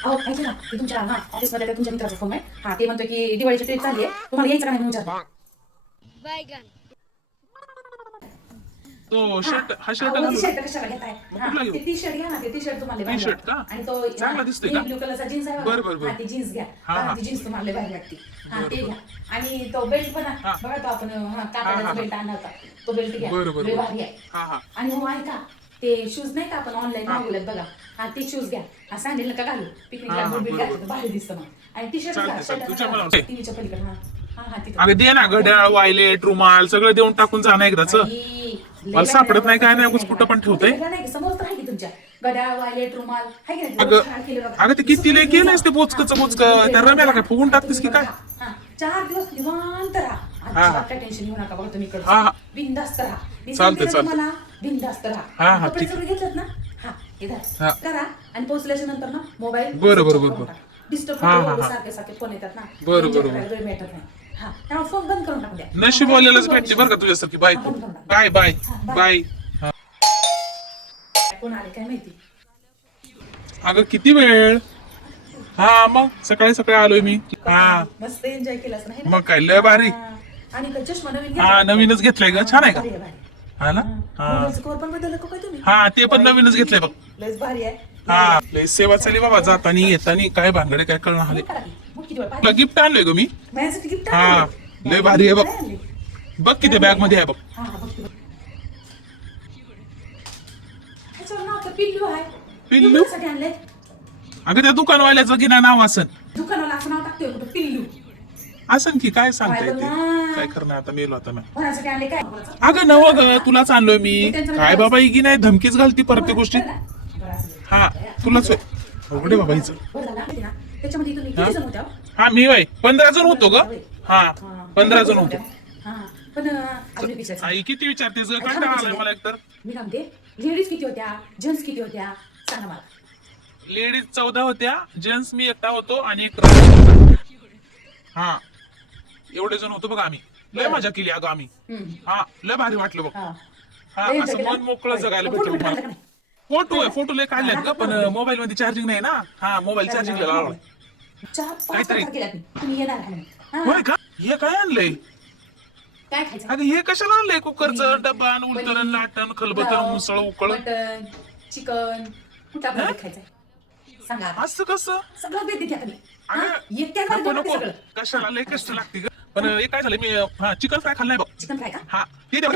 अहो ऐका ना ते तुमच्या हा ऑफिसमध्ये त्या तुमच्या मित्राचा फोन आहे हा ते म्हणतो की दिवाळीची ट्रीप चालली आहे तुम्हाला यायचं का नाही म्हणून Bygone. तो शर्ट हा शर्ट कशाला घेताय मग हा, कुठला घेऊ? ते टी शर्ट घ्या ना ते टी शर्ट तुम्हाला लय भारी T-shirt का? वाटतं. आणि तो चांगला दिसतोय का? ब्लू कलरचा जीन्स आहे बरं, बरं, बरं. हा ती जीन्स घ्या हा, हा, हा. ती जीन्स तुम्हाला लय भारी हा ते. घ्या आणि तो बेल्ट पण. हा. बघा तो आपण हा हा, हा. बेल्ट आणला होता तो बेल्ट घ्या बरं, बरं, लय बरं. भारी आहे हा हा आणि हो ऐका ते शूज नाही का आपण ऑनलाईन हा. मागवलेत बघा हा ते शूज घ्या हा सँडल नका घालू हा, पिकनिकला हा, बूट बीट बरोबर. घातलं तर भारी दिसतं मग आणि टी शर्ट चालतंय, घ्या चालतंय. शर्ट तुझ्या नका मला- घालू. टीव्हीच्या पलीकडे हा हा हा तिथं अगं दे ना घड्याळ वायलेट रुमाल सगळं देऊन टाकून जाणं एकदाच लय मला सापडत नाही, काय नाही, उगाच कुठं पण ठेवतंय. ते नाही, समोर तर आहे की तुमच्या गड्या वायलेट रुमाल आहे की नाही? अगं छान केलं बघा. अगं ते किती लय केलंयस ते बोचकच बोचक त्या रम्याला काय फुगून टाकतेस की काय हा, चार दिवस निवांत राहा हा. टेन्शन घेऊ नका बघा तुम्ही इकडचं. हा, हा. बिनधास्त राहा मी चालतंय. तुम्हाला बिनधास्त हा, राहा. हा, कपडे ठीक. सगळे घेतलेत ना? हा धरा. करा आणि पोहोचल्याच्या नंतर ना मोबाईल बरं, बरं, बरं, बरं. डिस्टर्ब हा, हा, हा. सारखे सारखे फोन येतात ना. बरं, बरं, वेळ भेटत नाही. हा त्यामुळे फोन बंद करून टाकू द्या. नशीबवाल्यालाच भेटते बरं का तुझ्यासारखी बायको बाय बाय. बाय. कोण आले काय माहिती? अगं किती वेळ? हा मग सकाळी सकाळी आलोय मी. हा. मस्त एन्जॉय केलास नाही ना? मग काय लय भारी. हा. आणि तो चष्मा नवीन हा घेतला? नवीनच घेतलाय का छान आहे का? भारी भारी. हा ना? हा. मोबाईलचं cover पण बदललं का काय तुम्ही? ते पण नवीनच घेतलंय बघ. लयच भारी आहे. हा. लय सेवा चालली बाबा जातानी येतानी काय भानगडे काय कळणार आले. मग करा की. मग किती वेळ तुला? गिफ्ट आणलंय ग मी. माझ्यासाठी gift हा. लय भारी आहे बघ. बघ किती बॅगमध्ये आहे बघ. हा, हा. ह्याच्यावर नाव तर पिल्लू आहे. पिल्लू? कोणासाठी आणलंय. अगं त्या दुकानवाल्याचं की ना नाव असन दुकानाला असं नाव टाकतोय कुठं? पिल्लू. असन की काय सांगता काय येते बोलणार? काय करणार? आता मेलो आता मी. काय अगं नव ग तुलाच आणलोय मी. काय बाबा ही नाही धमकीच घालती प्रत्येक गोष्टी. हा तुलाच. अवघड आहे बाबा हिचं. बरं झालं, माहिती ना? त्याच्यामध्ये तुम्ही किती जण होत्या? हो? हा मी वय पंधरा जण होतो ग. हा हा. पंधरा जण होतो. हा. पण अं, अजून एक विचारायचं. आई किती विचारतेस ग? कंटाळा आलाय मला एकतर? मी काय म्हणते लेडीज किती होत्या? जेंट्स किती होत्या? सांगा मला. लेडीज चौदा होत्या. जेंट्स मी एकटा होतो आणि एक राजा होता. हा एवढे जण होतो बघा आम्ही. लय मजा केली अगं आम्ही. हा लय भारी वाटलं बघ. हा. असं? मन मोकळं जगायला फोटो भेटलं मला का? फोटो आहे फोटो लय काढल्यात ग पण मोबाईल मध्ये चार्जिंग नाही ना. हा मोबाईल चार्जिंगला लावलाय चार पाच काहीतरी. हा. होय का? हे काय आणलंय? अगं हे कशाला आणलंय? कुकरचं डब्बा उलटण लाटण खलबतण मुसळ उकळ चिकन. असं कसं? का सगळं. कशाला? लय कष्ट लागते ग. पण हे काय झालं मी हा चिकन फ्राय खाल्लाय. बघ चिकन फ्राय का? हा. ते दे.